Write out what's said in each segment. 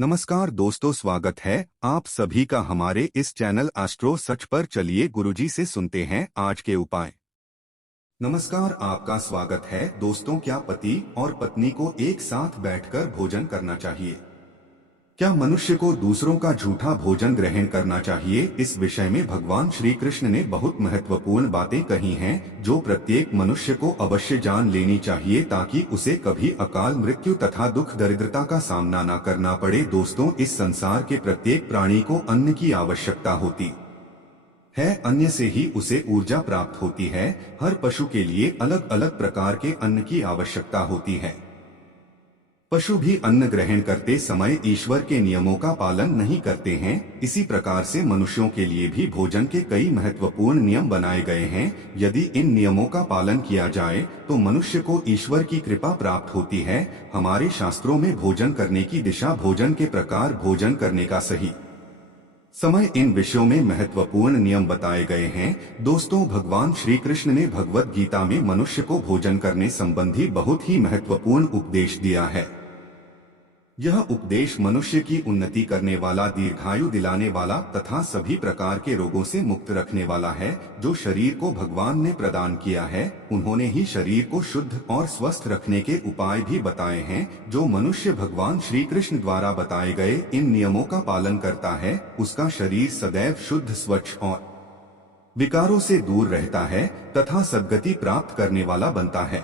नमस्कार दोस्तों, स्वागत है आप सभी का हमारे इस चैनल एस्ट्रो सच पर। चलिए गुरुजी से सुनते हैं आज के उपाय। नमस्कार, आपका स्वागत है दोस्तों। क्या पति और पत्नी को एक साथ बैठकर भोजन करना चाहिए? क्या मनुष्य को दूसरों का झूठा भोजन ग्रहण करना चाहिए? इस विषय में भगवान श्री कृष्ण ने बहुत महत्वपूर्ण बातें कही हैं, जो प्रत्येक मनुष्य को अवश्य जान लेनी चाहिए ताकि उसे कभी अकाल मृत्यु तथा दुख दरिद्रता का सामना न करना पड़े। दोस्तों, इस संसार के प्रत्येक प्राणी को अन्न की आवश्यकता होती है। अन्न से ही उसे ऊर्जा प्राप्त होती है। हर पशु के लिए अलग अलग प्रकार के अन्न की आवश्यकता होती है। पशु भी अन्न ग्रहण करते समय ईश्वर के नियमों का पालन नहीं करते हैं। इसी प्रकार से मनुष्यों के लिए भी भोजन के कई महत्वपूर्ण नियम बनाए गए हैं। यदि इन नियमों का पालन किया जाए तो मनुष्य को ईश्वर की कृपा प्राप्त होती है। हमारे शास्त्रों में भोजन करने की दिशा, भोजन के प्रकार, भोजन करने का सही समय, इन विषयों में महत्वपूर्ण नियम बताए गए हैं। दोस्तों, भगवान श्री कृष्ण ने भगवत गीता में मनुष्य को भोजन करने संबंधी बहुत ही महत्वपूर्ण उपदेश दिया है। यह उपदेश मनुष्य की उन्नति करने वाला, दीर्घायु दिलाने वाला तथा सभी प्रकार के रोगों से मुक्त रखने वाला है। जो शरीर को भगवान ने प्रदान किया है, उन्होंने ही शरीर को शुद्ध और स्वस्थ रखने के उपाय भी बताए हैं। जो मनुष्य भगवान श्री कृष्ण द्वारा बताए गए इन नियमों का पालन करता है, उसका शरीर सदैव शुद्ध, स्वच्छ और विकारों से दूर रहता है तथा सद्गति प्राप्त करने वाला बनता है।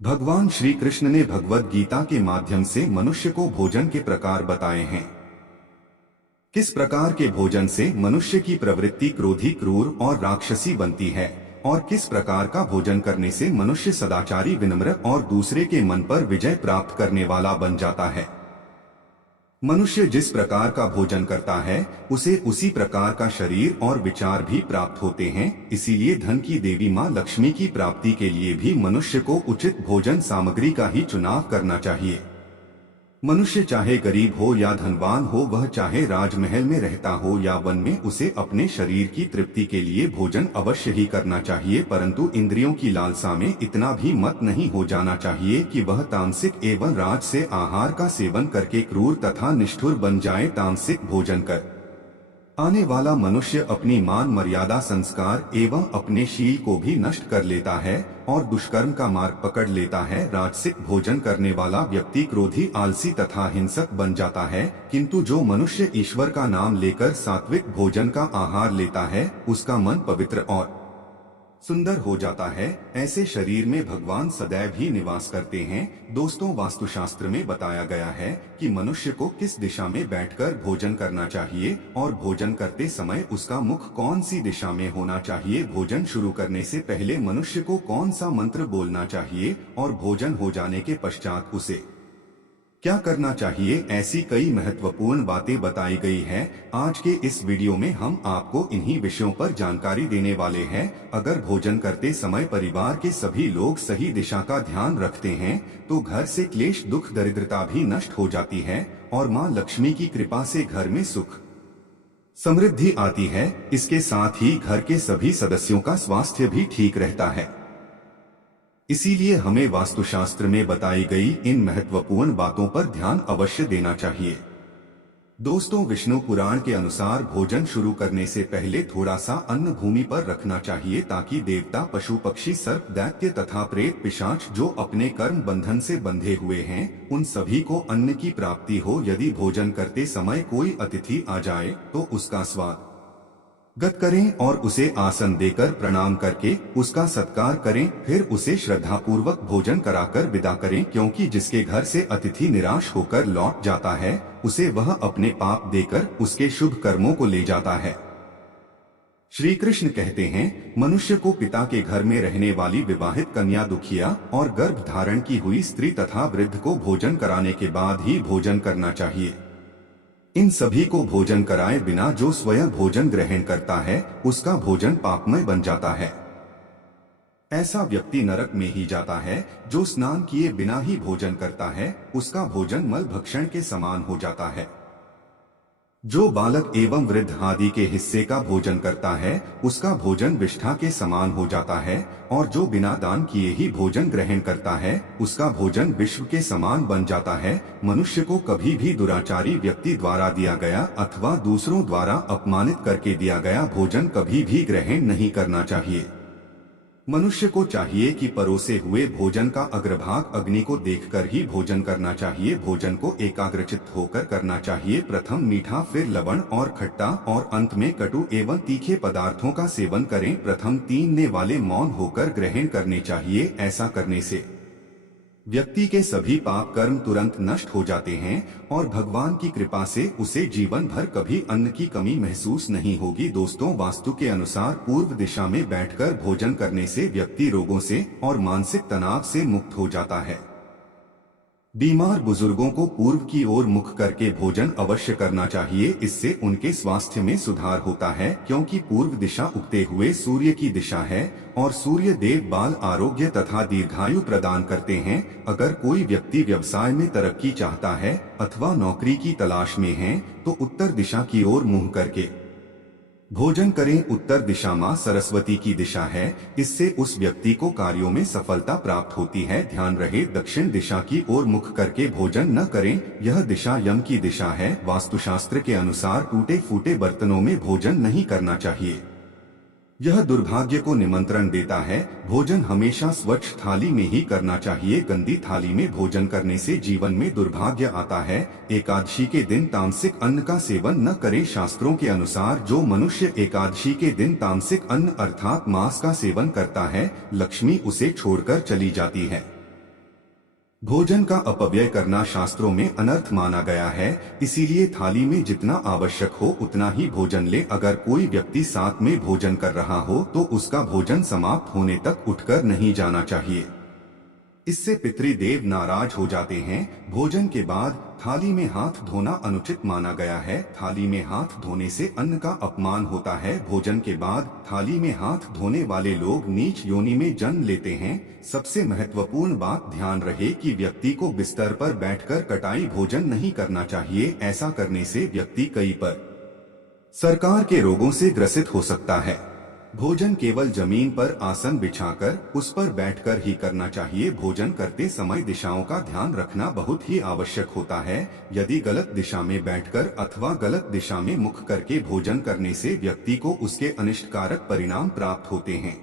भगवान श्री कृष्ण ने भगवत गीता के माध्यम से मनुष्य को भोजन के प्रकार बताए हैं। किस प्रकार के भोजन से मनुष्य की प्रवृत्ति क्रोधी, क्रूर और राक्षसी बनती है, और किस प्रकार का भोजन करने से मनुष्य सदाचारी, विनम्र और दूसरे के मन पर विजय प्राप्त करने वाला बन जाता है। मनुष्य जिस प्रकार का भोजन करता है, उसे उसी प्रकार का शरीर और विचार भी प्राप्त होते हैं। इसीलिए धन की देवी माँ लक्ष्मी की प्राप्ति के लिए भी मनुष्य को उचित भोजन सामग्री का ही चुनाव करना चाहिए। मनुष्य चाहे गरीब हो या धनवान हो, वह चाहे राजमहल में रहता हो या वन में, उसे अपने शरीर की तृप्ति के लिए भोजन अवश्य ही करना चाहिए। परंतु इंद्रियों की लालसा में इतना भी मत नहीं हो जाना चाहिए कि वह तामसिक एवं राज से आहार का सेवन करके क्रूर तथा निष्ठुर बन जाए। तामसिक भोजन कर आने वाला मनुष्य अपनी मान मर्यादा, संस्कार एवं अपने शील को भी नष्ट कर लेता है और दुष्कर्म का मार्ग पकड़ लेता है। राजसिक भोजन करने वाला व्यक्ति क्रोधी, आलसी तथा हिंसक बन जाता है। किंतु जो मनुष्य ईश्वर का नाम लेकर सात्विक भोजन का आहार लेता है, उसका मन पवित्र और सुंदर हो जाता है। ऐसे शरीर में भगवान सदैव ही निवास करते हैं। दोस्तों, वास्तुशास्त्र में बताया गया है कि मनुष्य को किस दिशा में बैठकर भोजन करना चाहिए और भोजन करते समय उसका मुख कौन सी दिशा में होना चाहिए। भोजन शुरू करने से पहले मनुष्य को कौन सा मंत्र बोलना चाहिए और भोजन हो जाने के पश्चात उसे क्या करना चाहिए, ऐसी कई महत्वपूर्ण बातें बताई गई है। आज के इस वीडियो में हम आपको इन्हीं विषयों पर जानकारी देने वाले हैं। अगर भोजन करते समय परिवार के सभी लोग सही दिशा का ध्यान रखते हैं तो घर से क्लेश, दुख, दरिद्रता भी नष्ट हो जाती है और माँ लक्ष्मी की कृपा से घर में सुख, समृद्धि आती है। इसके साथ ही घर के सभी सदस्यों का स्वास्थ्य भी ठीक रहता है। इसीलिए हमें वास्तुशास्त्र में बताई गई इन महत्वपूर्ण बातों पर ध्यान अवश्य देना चाहिए। दोस्तों, विष्णु पुराण के अनुसार भोजन शुरू करने से पहले थोड़ा सा अन्न भूमि पर रखना चाहिए ताकि देवता, पशु, पक्षी, सर्प, दैत्य तथा प्रेत, पिशाच जो अपने कर्म बंधन से बंधे हुए हैं, उन सभी को अन्न की प्राप्ति हो। यदि भोजन करते समय कोई अतिथि आ जाए तो उसका स्वागत करें और उसे आसन देकर प्रणाम करके उसका सत्कार करें। फिर उसे श्रद्धापूर्वक भोजन कराकर विदा करें, क्योंकि जिसके घर से अतिथि निराश होकर लौट जाता है, उसे वह अपने पाप देकर उसके शुभ कर्मों को ले जाता है। श्री कृष्ण कहते हैं, मनुष्य को पिता के घर में रहने वाली विवाहित कन्या, दुखिया और गर्भ धारण की हुई स्त्री तथा वृद्ध को भोजन कराने के बाद ही भोजन करना चाहिए। इन सभी को भोजन कराए बिना जो स्वयं भोजन ग्रहण करता है, उसका भोजन पापमय बन जाता है। ऐसा व्यक्ति नरक में ही जाता है। जो स्नान किए बिना ही भोजन करता है, उसका भोजन मल भक्षण के समान हो जाता है। जो बालक एवं वृद्ध आदि के हिस्से का भोजन करता है उसका भोजन विष्ठा के समान हो जाता है, और जो बिना दान किए ही भोजन ग्रहण करता है उसका भोजन विश्व के समान बन जाता है। मनुष्य को कभी भी दुराचारी व्यक्ति द्वारा दिया गया अथवा दूसरों द्वारा अपमानित करके दिया गया भोजन कभी भी ग्रहण नहीं करना चाहिए। मनुष्य को चाहिए कि परोसे हुए भोजन का अग्रभाग अग्नि को देखकर ही भोजन करना चाहिए। भोजन को एकाग्रचित्त होकर करना चाहिए। प्रथम मीठा, फिर लवण और खट्टा, और अंत में कटु एवं तीखे पदार्थों का सेवन करें। प्रथम तीनने वाले मौन होकर ग्रहण करने चाहिए। ऐसा करने से व्यक्ति के सभी पाप कर्म तुरंत नष्ट हो जाते हैं और भगवान की कृपा से उसे जीवन भर कभी अन्न की कमी महसूस नहीं होगी। दोस्तों, वास्तु के अनुसार पूर्व दिशा में बैठकर भोजन करने से व्यक्ति रोगों से और मानसिक तनाव से मुक्त हो जाता है। बीमार बुजुर्गों को पूर्व की ओर मुख करके भोजन अवश्य करना चाहिए। इससे उनके स्वास्थ्य में सुधार होता है, क्योंकि पूर्व दिशा उगते हुए सूर्य की दिशा है और सूर्य देव बाल आरोग्य तथा दीर्घायु प्रदान करते हैं। अगर कोई व्यक्ति व्यवसाय में तरक्की चाहता है अथवा नौकरी की तलाश में है तो उत्तर दिशा की ओर मुंह करके भोजन करें। उत्तर दिशा मां सरस्वती की दिशा है, इससे उस व्यक्ति को कार्यों में सफलता प्राप्त होती है। ध्यान रहे, दक्षिण दिशा की ओर मुख करके भोजन न करें, यह दिशा यम की दिशा है। वास्तुशास्त्र के अनुसार टूटे फूटे बर्तनों में भोजन नहीं करना चाहिए, यह दुर्भाग्य को निमंत्रण देता है। भोजन हमेशा स्वच्छ थाली में ही करना चाहिए। गंदी थाली में भोजन करने से जीवन में दुर्भाग्य आता है। एकादशी के दिन तामसिक अन्न का सेवन न करें। शास्त्रों के अनुसार जो मनुष्य एकादशी के दिन तामसिक अन्न अर्थात मांस का सेवन करता है, लक्ष्मी उसे छोड़कर चली जाती है। भोजन का अपव्यय करना शास्त्रों में अनर्थ माना गया है, इसीलिए थाली में जितना आवश्यक हो उतना ही भोजन ले। अगर कोई व्यक्ति साथ में भोजन कर रहा हो तो उसका भोजन समाप्त होने तक उठकर नहीं जाना चाहिए, इससे पितृदेव नाराज हो जाते हैं। भोजन के बाद थाली में हाथ धोना अनुचित माना गया है। थाली में हाथ धोने से अन्न का अपमान होता है। भोजन के बाद थाली में हाथ धोने वाले लोग नीच योनि में जन्म लेते हैं। सबसे महत्वपूर्ण बात, ध्यान रहे कि व्यक्ति को बिस्तर पर बैठकर कटाई भोजन नहीं करना चाहिए। ऐसा करने से व्यक्ति कई प्रकार के रोगों से ग्रसित हो सकता है। भोजन केवल जमीन पर आसन बिछाकर उस पर बैठकर ही करना चाहिए। भोजन करते समय दिशाओं का ध्यान रखना बहुत ही आवश्यक होता है। यदि गलत दिशा में बैठकर अथवा गलत दिशा में मुख करके भोजन करने से व्यक्ति को उसके अनिष्टकारक परिणाम प्राप्त होते हैं।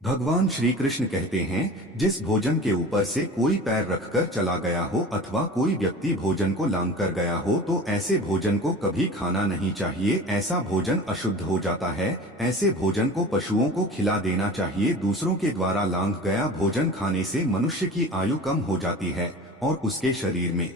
भगवान श्री कृष्ण कहते हैं, जिस भोजन के ऊपर से कोई पैर रखकर चला गया हो अथवा कोई व्यक्ति भोजन को लांघ कर गया हो तो ऐसे भोजन को कभी खाना नहीं चाहिए। ऐसा भोजन अशुद्ध हो जाता है। ऐसे भोजन को पशुओं को खिला देना चाहिए। दूसरों के द्वारा लांघ गया भोजन खाने से मनुष्य की आयु कम हो जाती है और उसके शरीर में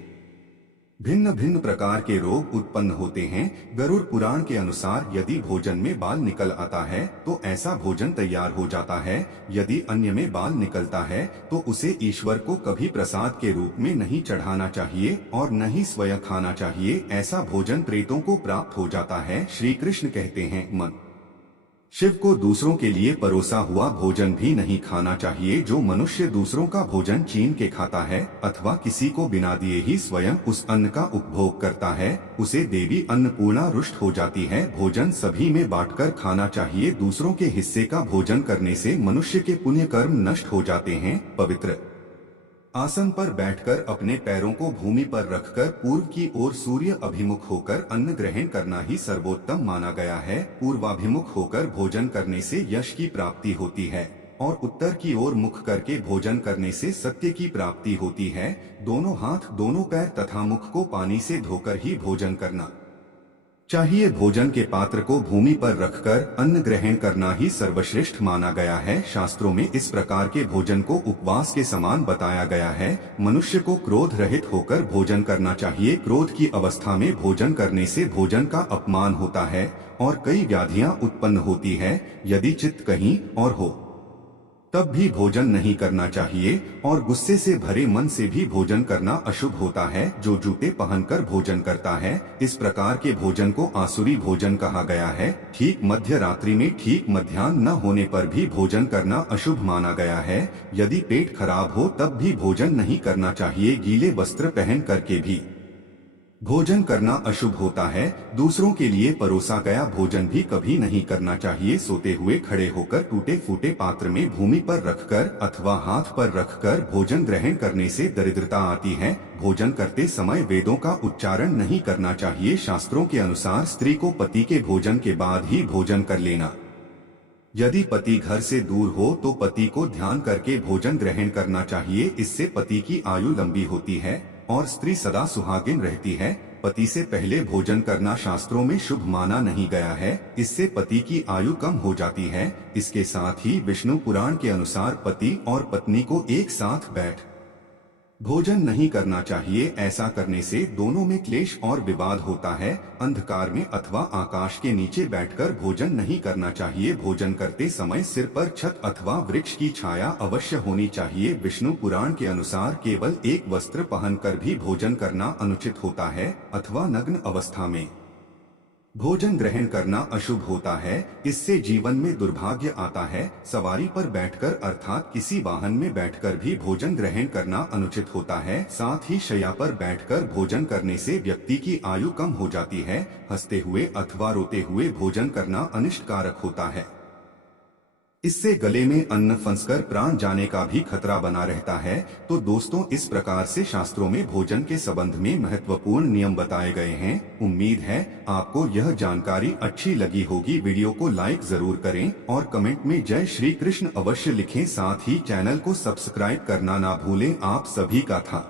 भिन्न भिन्न प्रकार के रोग उत्पन्न होते हैं। गरुड़ पुराण के अनुसार यदि भोजन में बाल निकल आता है तो ऐसा भोजन तैयार हो जाता है। यदि अन्न में बाल निकलता है तो उसे ईश्वर को कभी प्रसाद के रूप में नहीं चढ़ाना चाहिए और न ही स्वयं खाना चाहिए। ऐसा भोजन प्रेतों को प्राप्त हो जाता है। श्री कृष्ण कहते हैं, मन शिव को दूसरों के लिए परोसा हुआ भोजन भी नहीं खाना चाहिए। जो मनुष्य दूसरों का भोजन छीन के खाता है अथवा किसी को बिना दिए ही स्वयं उस अन्न का उपभोग करता है, उसे देवी अन्नपूर्णा रुष्ट हो जाती है। भोजन सभी में बांटकर खाना चाहिए। दूसरों के हिस्से का भोजन करने से मनुष्य के पुण्य कर्म नष्ट हो जाते हैं। पवित्र आसन पर बैठकर अपने पैरों को भूमि पर रखकर पूर्व की ओर सूर्य अभिमुख होकर अन्न ग्रहण करना ही सर्वोत्तम माना गया है। पूर्वाभिमुख होकर भोजन करने से यश की प्राप्ति होती है और उत्तर की ओर मुख करके भोजन करने से सत्य की प्राप्ति होती है। दोनों हाथ, दोनों पैर तथा मुख को पानी से धोकर ही भोजन करना चाहिए। भोजन के पात्र को भूमि पर रखकर अन्न ग्रहण करना ही सर्वश्रेष्ठ माना गया है। शास्त्रों में इस प्रकार के भोजन को उपवास के समान बताया गया है। मनुष्य को क्रोध रहित होकर भोजन करना चाहिए। क्रोध की अवस्था में भोजन करने से भोजन का अपमान होता है और कई व्याधियां उत्पन्न होती है। यदि चित्त कहीं और हो तब भी भोजन नहीं करना चाहिए और गुस्से से भरे मन से भी भोजन करना अशुभ होता है। जो जूते पहनकर भोजन करता है, इस प्रकार के भोजन को आसुरी भोजन कहा गया है। ठीक मध्य रात्रि में ठीक मध्याह्न न होने पर भी भोजन करना अशुभ माना गया है। यदि पेट खराब हो तब भी भोजन नहीं करना चाहिए। गीले वस्त्र पहन करके भी भोजन करना अशुभ होता है। दूसरों के लिए परोसा गया भोजन भी कभी नहीं करना चाहिए। सोते हुए खड़े होकर टूटे फूटे पात्र में भूमि पर रखकर अथवा हाथ पर रखकर भोजन ग्रहण करने से दरिद्रता आती है। भोजन करते समय वेदों का उच्चारण नहीं करना चाहिए। शास्त्रों के अनुसार स्त्री को पति के भोजन के बाद ही भोजन कर लेना। यदि पति घर से दूर हो तो पति को ध्यान करके भोजन ग्रहण करना चाहिए। इससे पति की आयु लंबी होती है और स्त्री सदा सुहागिन रहती है। पति से पहले भोजन करना शास्त्रों में शुभ माना नहीं गया है। इससे पति की आयु कम हो जाती है। इसके साथ ही विष्णु पुराण के अनुसार पति और पत्नी को एक साथ बैठ भोजन नहीं करना चाहिए। ऐसा करने से दोनों में क्लेश और विवाद होता है। अंधकार में अथवा आकाश के नीचे बैठकर भोजन नहीं करना चाहिए। भोजन करते समय सिर पर छत अथवा वृक्ष की छाया अवश्य होनी चाहिए। विष्णु पुराण के अनुसार केवल एक वस्त्र पहनकर भी भोजन करना अनुचित होता है अथवा नग्न अवस्था में भोजन ग्रहण करना अशुभ होता है। इससे जीवन में दुर्भाग्य आता है। सवारी पर बैठकर अर्थात किसी वाहन में बैठकर भी भोजन ग्रहण करना अनुचित होता है। साथ ही शैया पर बैठकर भोजन करने से व्यक्ति की आयु कम हो जाती है। हंसते हुए अथवा रोते हुए भोजन करना अनिष्टकारक होता है। इससे गले में अन्न फंसकर प्राण जाने का भी खतरा बना रहता है। तो दोस्तों, इस प्रकार से शास्त्रों में भोजन के संबंध में महत्वपूर्ण नियम बताए गए हैं। उम्मीद है आपको यह जानकारी अच्छी लगी होगी। वीडियो को लाइक जरूर करें और कमेंट में जय श्री कृष्ण अवश्य लिखें। साथ ही चैनल को सब्सक्राइब करना ना भूलें। आप सभी का था।